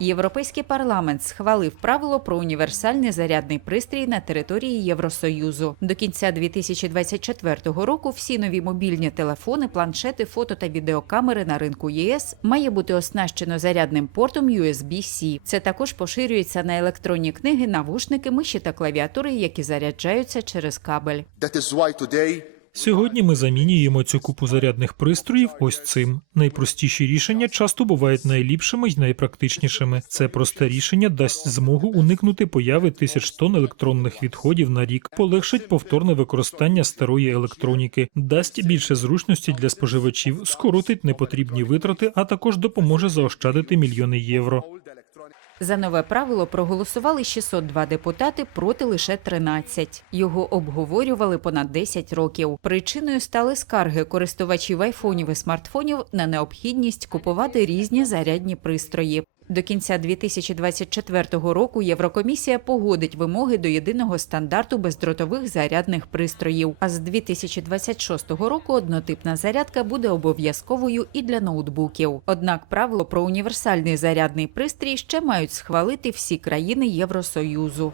Європейський парламент схвалив правило про універсальний зарядний пристрій на території Євросоюзу. До кінця 2024 року всі нові мобільні телефони, планшети, фото та відеокамери на ринку ЄС має бути оснащено зарядним портом USB-C. Це також поширюється на електронні книги, навушники, миші та клавіатури, які заряджаються через кабель. That is why today Сьогодні ми замінюємо цю купу зарядних пристроїв ось цим. Найпростіші рішення часто бувають найліпшими й найпрактичнішими. Це просте рішення дасть змогу уникнути появи тисяч тонн електронних відходів на рік, полегшить повторне використання старої електроніки, дасть більше зручності для споживачів, скоротить непотрібні витрати, а також допоможе заощадити мільйони євро. За нове правило проголосували 602 депутати проти лише 13. Його обговорювали понад 10 років. Причиною стали скарги користувачів айфонів і смартфонів на необхідність купувати різні зарядні пристрої. До кінця 2024 року Єврокомісія погодить вимоги до єдиного стандарту бездротових зарядних пристроїв. А з 2026 року однотипна зарядка буде обов'язковою і для ноутбуків. Однак правило про універсальний зарядний пристрій ще мають схвалити всі країни Євросоюзу.